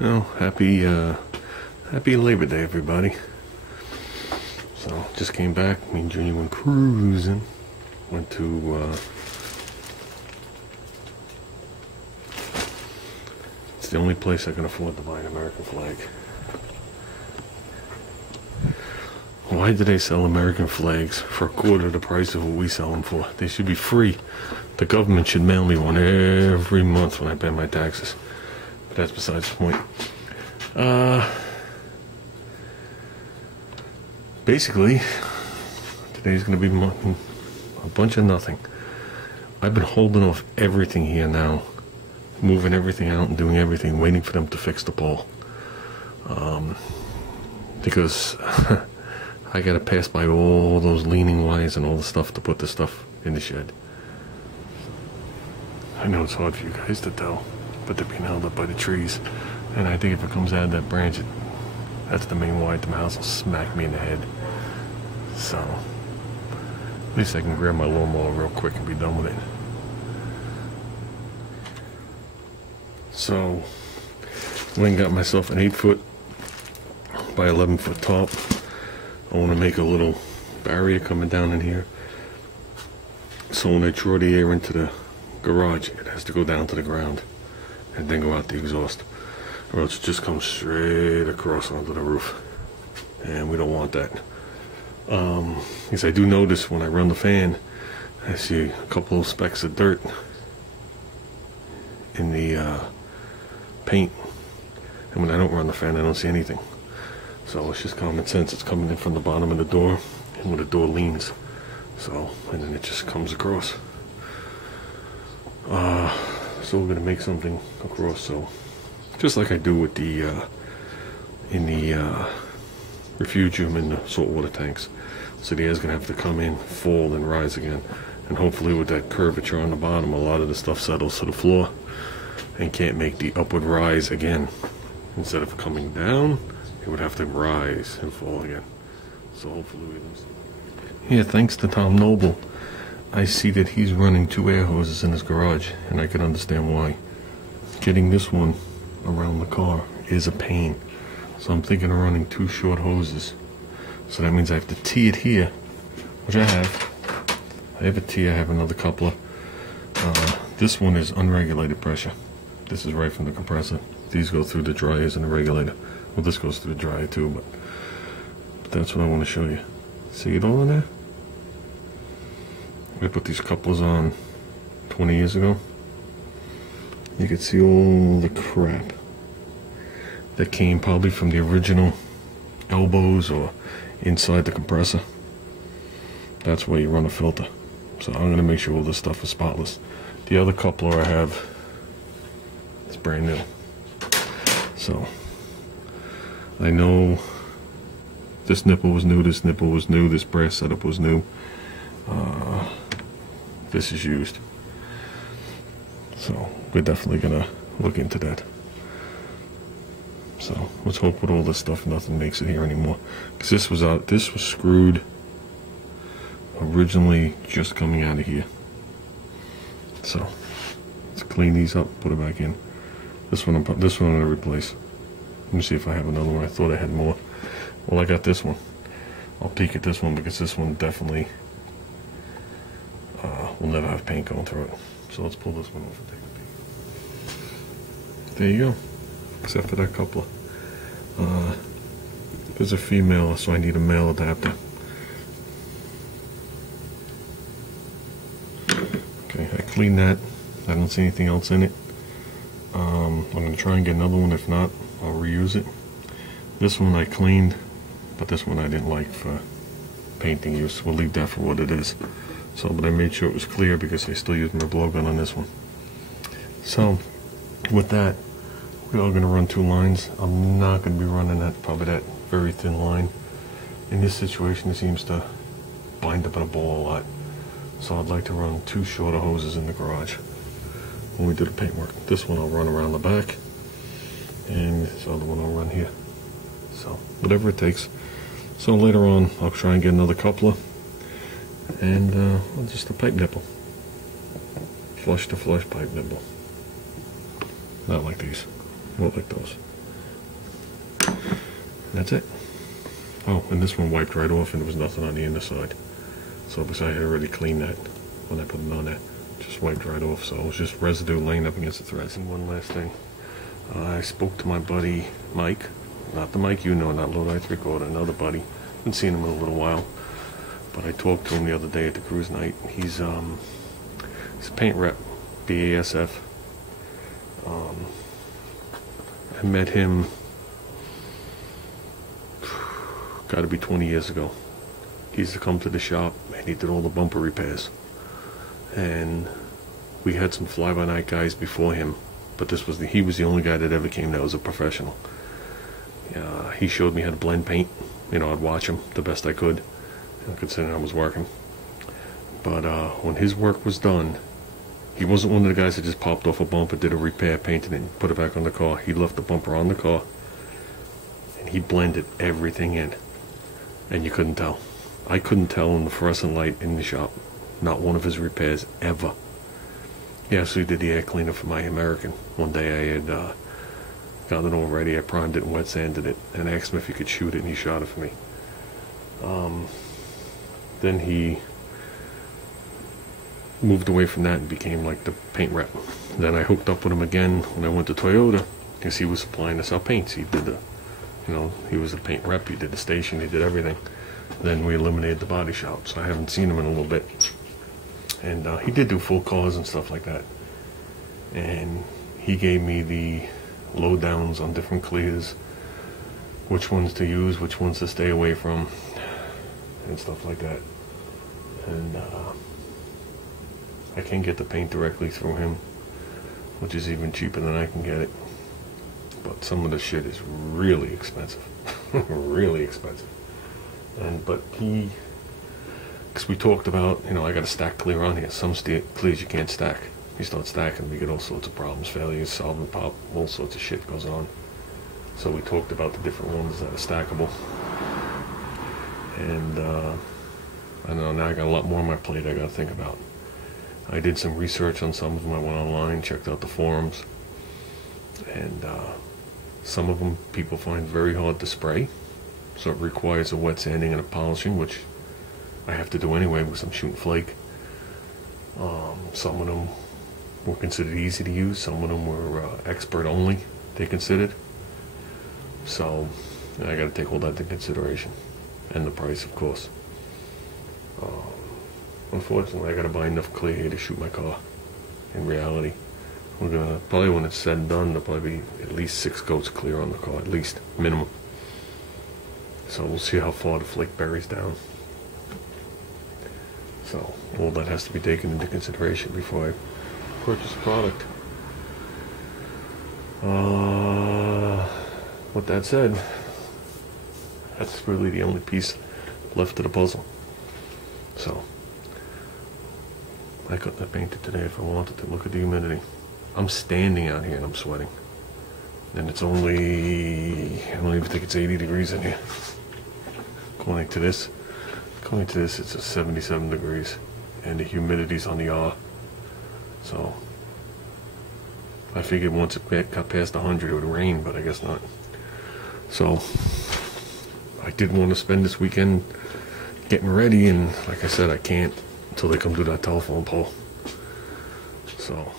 Well, happy Labor Day, everybody. So, just came back. Me and Junior went cruising. Went to, it's the only place I can afford to buy an American flag. Why do they sell American flags for a quarter of the price of what we sell them for? They should be free. The government should mail me one every month when I pay my taxes. But that's besides the point. Basically, today's going to be a bunch of nothing. I've been holding off everything here now, moving everything out and doing everything, waiting for them to fix the pole. Because I got to pass by all those leaning wires and all the stuff to put the stuff in the shed. I know it's hard for you guys to tell, but they're being held up by the trees. And I think if it comes out of that branch, that's the main wire to my house will smack me in the head. So, at least I can grab my lawnmower real quick and be done with it. So, went and got myself an 8-foot by 11-foot top. I want to make a little barrier coming down in here. So when I draw the air into the garage, it has to go down to the ground and then go out the exhaust, or else it just comes straight across onto the roof, and we don't want that. Because I do notice when I run the fan, I see a couple of specks of dirt in the paint, and when I don't run the fan I don't see anything. So it's just common sense. It's coming in from the bottom of the door and where the door leans, so, and then it just comes across. So we're going to make something across, so just like I do with the in the refugium in the saltwater tanks. So the air's going to have to come in, fall, and rise again. And hopefully with that curvature on the bottom, a lot of the stuff settles to the floor and can't make the upward rise again. Instead of coming down, it would have to rise and fall again. So hopefully we don't see. Yeah, thanks to Tom Noble, I see that he's running 2 air hoses in his garage, and I can understand why. Getting this one around the car is a pain. So I'm thinking of running 2 short hoses. So that means I have to tee it here, which I have. I have a tee, I have another coupler. This one is unregulated pressure. This is right from the compressor. These go through the dryers and the regulator. Well, this goes through the dryer too, but that's what I want to show you. See it all in there? I put these couplers on 20 years ago. You can see all the crap that came probably from the original elbows or inside the compressor. That's where you run a filter. So I'm going to make sure all this stuff is spotless. The other coupler I have is brand new. So I know this nipple was new, this nipple was new, this brass setup was new. This is used. So we're definitely gonna look into that. So let's hope with all this stuff nothing makes it here anymore. Because this was screwed originally just coming out of here. So let's clean these up, put it back in. This one I'm gonna replace. Let me see if I have another one. I thought I had more. Well, I got this one. I'll peek at this one because this one definitely will never have paint going through it. So let's pull this one off and take a peek. There you go. Except for that coupler. There's a female, so I need a male adapter. Okay, I cleaned that. I don't see anything else in it. I'm going to try and get another one. If not, I'll reuse it. This one I cleaned, but this one I didn't like for painting use. We'll leave that for what it is. So, but I made sure it was clear because I still use my blowgun on this one. So, with that, we are going to run 2 lines. I'm not going to be running probably that very thin line. In this situation, it seems to bind up in a ball a lot. So I'd like to run 2 shorter hoses in the garage when we do the paintwork. This one I'll run around the back, and this other one I'll run here. So whatever it takes. So later on, I'll try and get another coupler and just a pipe nipple. Flush to flush pipe nipple. Not like these. Not like those. That's it. Oh, and this one wiped right off and there was nothing on the inner side. So because I had already cleaned that when I put it on there. Just wiped right off, so it was just residue laying up against the threads. And one last thing. I spoke to my buddy Mike. Not the Mike you know, not Low Lights Recorder, another buddy. Haven't seen him in a little while. But I talked to him the other day at the cruise night. He's a paint rep, BASF. I met him, got to be 20 years ago. He used to come to the shop and he did all the bumper repairs. And we had some fly-by-night guys before him, but he was the only guy that ever came that was a professional. He showed me how to blend paint. You know, I'd watch him the best I could, considering I was working. But when his work was done, he wasn't one of the guys that just popped off a bumper, did a repair, painted it, and put it back on the car. He left the bumper on the car, and he blended everything in, and you couldn't tell. I couldn't tell in the fluorescent light in the shop. Not one of his repairs ever. He actually did the air cleaner for my American. One day I had gotten it all ready. I primed it and wet sanded it, and I asked him if he could shoot it, and he shot it for me. Then he moved away from that and became like the paint rep. Then I hooked up with him again when I went to Toyota, because he was supplying us our paints. He did he was a paint rep. He did the station. He did everything. Then we eliminated the body shop, so I haven't seen him in a little bit. And he did do full cars and stuff like that. And he gave me the lowdowns on different clears, which ones to use, which ones to stay away from, and stuff like that. And I can get the paint directly through him, which is even cheaper than I can get it. But some of the shit is really expensive. Really expensive. But because we talked about, I got a stack clear on here. Some clears you can't stack. You start stacking, we get all sorts of problems, failures, solvent pop, all sorts of shit goes on. So we talked about the different ones that are stackable. And I don't know, now I got a lot more on my plate I got to think about. I did some research on some of them. I went online, checked out the forums, and some of them people find very hard to spray. So it requires a wet sanding and a polishing, which I have to do anyway because I'm shooting flake. Some of them were considered easy to use. Some of them were expert only, they considered. So I got to take all that into consideration. And the price, of course. Unfortunately, I got to buy enough clear here to shoot my car. In reality, we're going to, probably when it's said and done, there'll probably be at least 6 coats clear on the car, at least, minimum. So we'll see how far the flake buries down. So all that has to be taken into consideration before I purchase a product. With that said, that's really the only piece left of the puzzle. So I couldn't have painted today if I wanted to. Look at the humidity. I'm standing out here and I'm sweating. And it's only, I don't even think it's 80 degrees in here. According to this, it's a 77 degrees, and the humidity's on the R. So I figured once it got past 100 it would rain, but I guess not. So I did want to spend this weekend getting ready, and like I said, I can't until they come do that telephone pole. So